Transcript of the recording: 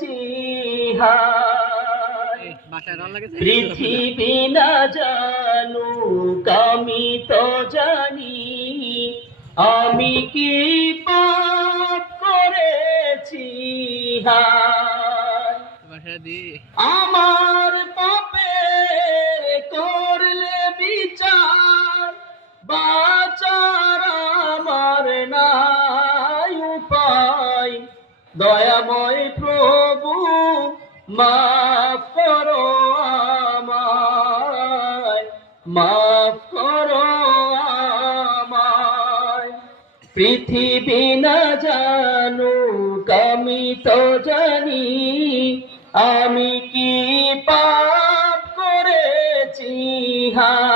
করেছি হায়। পৃথিবী না জানুক আমি তো জানি আমি কি পাপ করেছি হায়। আমার পাপের করলে বিচার বাঁচার আমার নাই উপায়। দয়াময় প্রভু মাফ করো আমায়, মাফ করো আমায়। পৃথিবী না জানুক আমি তো জানি আমি কি পাপ করেছি হায়।